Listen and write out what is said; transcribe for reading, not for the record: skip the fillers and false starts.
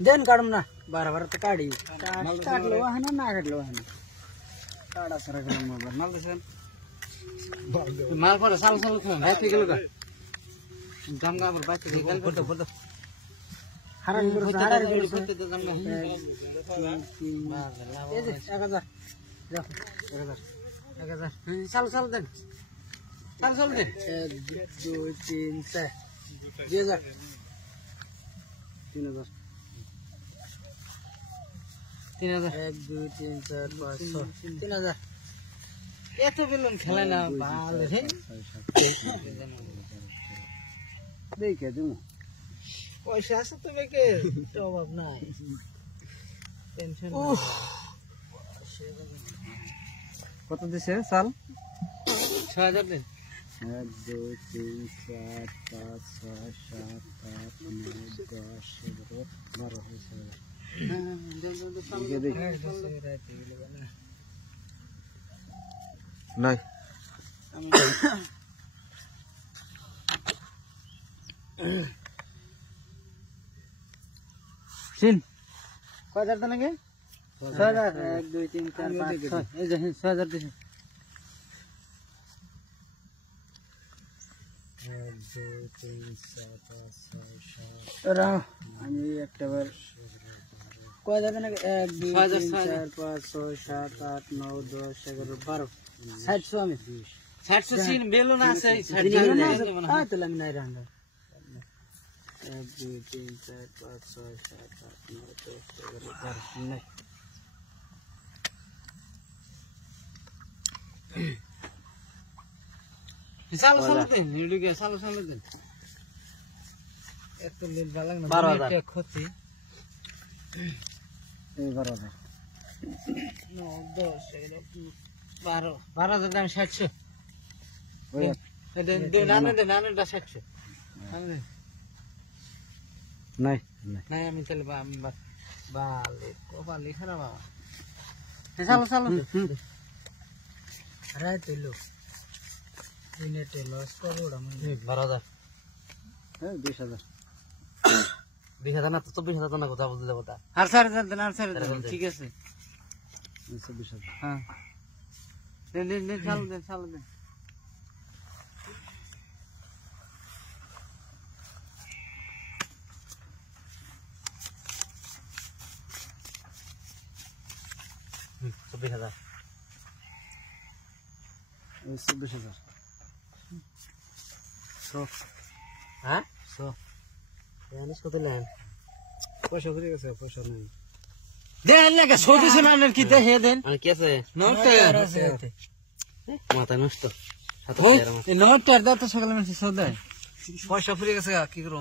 then काढून ना बारा तर काढी काढलो आहे ना ना काढलो आहे ना काढा सर माल दिसेल माल पर साल साल बाकी गेलो का जमगा पर बाकी गेलो बोलतो बोलतो हरण गेलो बोलतो तो जमगा 1000 साल साल देन साल साल देन 1 2 3 4 2000 3000 3000 1 2 3 4 5 6 3000 এত বেলুন খেলা না ভালো রে দেখে তুমি পয়সা আছে তো বেকে তো অভাব নাই টেনশন কত দিছে সাল 6000 দিন 1 2 3 4 5 6 7 8 9 10 11 12 হয়েছে নাই সিন কয় হাজার নাকি 6000 1 2 3 4 5 6 এই যে 6000 দিছি 1 2 3 4 5 6 7 আমি একটাবার কয় হাজার নাকি 1 2 3 4 5 6 7 8 9 10 11 12 60 আমি 60 সিন বেলুন আছে 60 আ তো আমি নাই রান্না 1 2 3 4 5 6 7 8 9 10 11 12 নাই সালো সালো দিন ভিডিও সালো সালো দিন এত লেট ভালো লাগে না 12000 ক্ষতি এই 12000 9 10 11 12000 দাম 700 ওই দেন নানাটা 700 নাই নাই আমি চলে আমি বালে কপালে খারাপ বাবা সালো সালো রাত হইলো দিনেতে লস করবো আমি 12000 হ্যাঁ 20000 20000 না তো 24000 তো না কথা বলতে যাবো তা আর 4000 ঠিক আছে 24000 হ্যাঁ দেন চালো দেন $20000 $20000 So, হ্যাঁ so জানিস কত নেন পয়সা করে গেছে পয়সা নেই দেন লাগা সৌদিছে মানের কি দেখে দেন আর কি আছে নোট আছে মাথা নষ্ট এই নোটটা দাও তো সকালে মেসে সৌদা পয়সা ফুরে গেছে কি করব